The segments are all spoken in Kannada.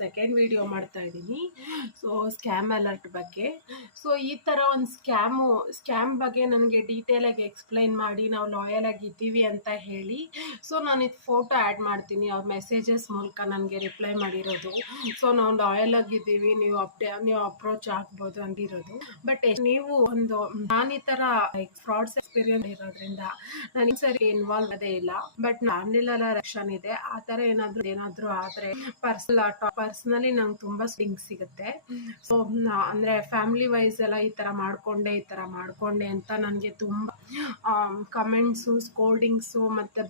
ಸೆಕೆಂಡ್ ವಿಡಿಯೋ ಮಾಡ್ತಾ ಇದ್ದೀನಿ. ಸೊ ಸ್ಕ್ಯಾಮ್ ಅಲರ್ಟ್ ಬಗ್ಗೆ. ಸೊ ಈ ಥರ ಒಂದು ಸ್ಕ್ಯಾಮ್ ಬಗ್ಗೆ ನನಗೆ ಡೀಟೇಲಾಗಿ ಎಕ್ಸ್ಪ್ಲೈನ್ ಮಾಡಿ ನಾವು ಲಾಯಲ್ ಆಗಿದ್ದೀವಿ ಅಂತ ಹೇಳಿ, ಸೊ ನಾನು ಇದು ಫೋಟೋ ಆ್ಯಡ್ ಮಾಡ್ತೀನಿ. ಅವ್ರ ಮೆಸೇಜಸ್ ಮೂಲಕ ನನಗೆ ರಿಪ್ಲೈ ಮಾಡಿರೋದು. ಸೊ ನಾವು ಲಾಯಲ್ ಆಗಿದ್ದೀವಿ, ನೀವು ಅಪ್ರೋಚ್ ಆಗ್ಬೋದು ಅಂದಿರೋದು. ಬಟ್ ನೀವು ನಾನು ಈ ಥರ ಫ್ರಾಡ್ಸ್ ಎಕ್ಸ್ಪೀರಿಯನ್ಸ್ ಇರೋದ್ರಿಂದ ನಾನು ಈ ಸರಿ ಇನ್ವಾಲ್ವ್ ಅದೇ ಇಲ್ಲ. ಬಟ್ ಫ್ಯಾಮಿಲಿಲೆಲ್ಲ ರಕ್ಷಣೆ ಇದೆ. ಆ ಥರ ಏನಾದರೂ ಆದರೆ ಪರ್ಸನಲಿ ನಂಗೆ ತುಂಬಾ ಸ್ಟಿಂಗ್ ಸಿಗುತ್ತೆ. ಸೊ ಅಂದ್ರೆ ಫ್ಯಾಮಿಲಿ ವೈಸ್ ಎಲ್ಲ ಈ ತರ ಮಾಡ್ಕೊಂಡೆ ಅಂತ ನನಗೆ ತುಂಬಾ ಕಮೆಂಟ್ಸು, ಸ್ಕೋಲ್ಡಿಂಗ್ಸು ಮತ್ತೆ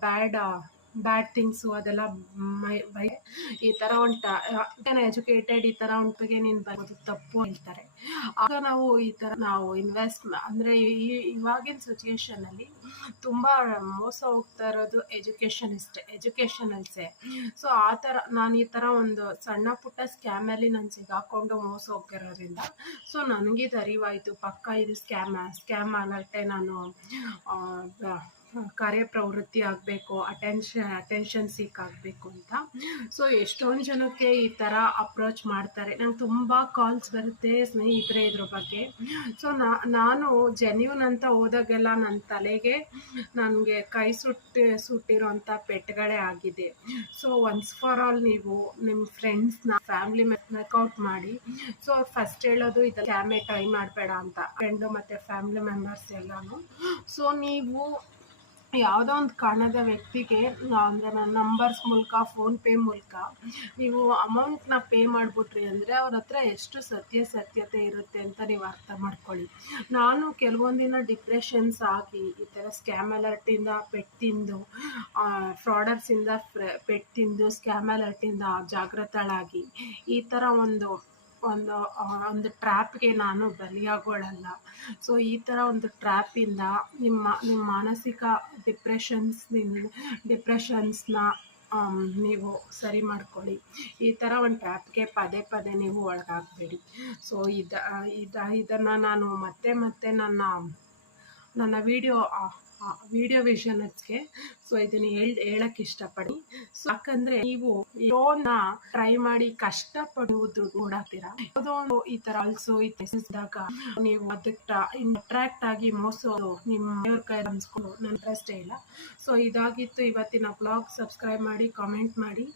ಬ್ಯಾಡ್ ಥಿಂಗ್ಸು ಅದೆಲ್ಲ ಈ ತರ ಎಜುಕೇಟೆಡ್ ಈ ತರ ಬಗ್ಗೆ ನೀನು ಬರೋದು ತಪ್ಪು ಹೇಳ್ತಾರೆ. ಆಗ ನಾವು ಇನ್ವೆಸ್ಟ್ ಅಂದ್ರೆ ಇವಾಗಿನ ಸಿಚುಯೇಷನ್ ಅಲ್ಲಿ ತುಂಬಾ ಮೋಸ ಹೋಗ್ತಾ ಇರೋದು ಎಜುಕೇಶನಲ್ಸೇ. ಸೊ ಆ ಥರ ನಾನು ಈ ಥರ ಒಂದು ಸಣ್ಣ ಪುಟ್ಟ ಸ್ಕ್ಯಾಮಲ್ಲಿ ನಾನು ಸಿಗಾಕೊಂಡು ಮೋಸ ಹೋಗಿರೋದ್ರಿಂದ ಸೊ ನನಗಿದು ಅರಿವಾಯಿತು, ಪಕ್ಕ ಇದು ಸ್ಕ್ಯಾಮ್ ಅಲರ್ಟೆ. ನಾನು ಕಾರ್ಯಪ್ರವೃತ್ತಿ ಆಗಬೇಕು, ಅಟೆನ್ಷನ್ ಸೀಕ್ ಆಗಬೇಕು ಅಂತ. ಸೊ ಎಷ್ಟೊಂದು ಜನಕ್ಕೆ ಈ ಥರ ಅಪ್ರೋಚ್ ಮಾಡ್ತಾರೆ. ನಂಗೆ ತುಂಬ ಕಾಲ್ಸ್ ಬರುತ್ತೆ ಸ್ನೇಹಿತರೆ ಇದ್ರ ಬಗ್ಗೆ. ಸೊ ನಾನು ಜೆನ್ಯೂನ್ ಅಂತ ಹೋದಾಗೆಲ್ಲ ನನ್ನ ತಲೆಗೆ ನನಗೆ ಕೈ ಸುಟ್ಟಿರೋಂಥ ಪೆಟ್ಗಳೇ ಆಗಿದೆ. ಸೊ ಒನ್ಸ್ ಫಾರ್ ಆಲ್ ನೀವು ನಿಮ್ಮ ಫ್ರೆಂಡ್ಸ್ನ ಫ್ಯಾಮಿಲಿ ವರ್ಕೌಟ್ ಮಾಡಿ. ಸೊ ಫಸ್ಟ್ ಹೇಳೋದು ಇದು ಸ್ಕ್ಯಾಮೇ ಟ್ರೈ ಮಾಡಬೇಡ ಅಂತ, ಫ್ರೆಂಡು ಮತ್ತು ಫ್ಯಾಮಿಲಿ ಮೆಂಬರ್ಸ್ ಎಲ್ಲಾನು. ಸೊ ನೀವು ಯಾವುದೋ ಒಂದು ಕಾರಣದ ವ್ಯಕ್ತಿಗೆ ಅಂದರೆ ನನ್ನ ನಂಬರ್ಸ್ ಮೂಲಕ, ಫೋನ್ಪೇ ಮೂಲಕ ನೀವು ಅಮೌಂಟ್ನ ಪೇ ಮಾಡಿಬಿಟ್ರಿ ಅಂದರೆ ಅವ್ರ ಹತ್ರ ಎಷ್ಟು ಸತ್ಯತೆ ಇರುತ್ತೆ ಅಂತ ನೀವು ಅರ್ಥ ಮಾಡ್ಕೊಳ್ಳಿ. ನಾನು ಕೆಲವೊಂದಿನ ಡಿಪ್ರೆಷನ್ಸ್ ಆಗಿ ಈ ಥರ ಸ್ಕ್ಯಾಮ್ ಅಲರ್ಟಿಂದ ಪೆಟ್ಟು ತಿಂದು, ಫ್ರಾಡರ್ಸಿಂದ ಪೆಟ್ಟು ತಿಂದು, ಸ್ಕ್ಯಾಮ್ ಅಲರ್ಟಿಂದ ಜಾಗೃತಳಾಗಿ ಈ ಥರ ಒಂದು ಟ್ರ್ಯಾಪ್ಗೆ ನಾನು ಬಲಿಯಾಗೋಳಲ್ಲ. ಸೊ ಈ ಥರ ಒಂದು ಟ್ರ್ಯಾಪಿಂದ ನಿಮ್ಮ ಮಾನಸಿಕ ಡಿಪ್ರೆಷನ್ಸ್ನ ನೀವು ಸರಿ ಮಾಡ್ಕೊಳ್ಳಿ. ಈ ಥರ ಒಂದು ಟ್ರ್ಯಾಪ್ಗೆ ಪದೇ ನೀವು ಒಳಗಾಗಬೇಡಿ. ಸೊ ಇದನ್ನು ನಾನು ಮತ್ತೆ ನನ್ನ ವಿಡಿಯೋ ವಿಷನ್ಸ್ಗೆ ಸೊ ಇದನ್ನು ಹೇಳಕ್ಕೆ ಇಷ್ಟಪಡಿ. ಸೊ ಯಾಕಂದರೆ ನೀವು ಲೋನ್ನ ಟ್ರೈ ಮಾಡಿ ಕಷ್ಟಪಡುವುದು ನೋಡಾಗ್ತೀರಾ. ಯಾವುದೋ ಒಂದು ಈ ಥರ ಆಲ್ಸೋ ಇದ್ದಾಗ ನೀವು ಅದಕ್ಕೆ ಅಟ್ರಾಕ್ಟ್ ಆಗಿ ಮೋಸೋದು ನಿಮ್ಮ ದೇವ್ರ ಕೈ ಅನ್ಸ್ಕೊಂಡು ನನ್ನ ಇಂಟ್ರೆಸ್ಟೇ ಇಲ್ಲ. ಸೊ ಇದಾಗಿತ್ತು ಇವತ್ತಿನ ಬ್ಲಾಗ್. ಸಬ್ಸ್ಕ್ರೈಬ್ ಮಾಡಿ, ಕಾಮೆಂಟ್ ಮಾಡಿ,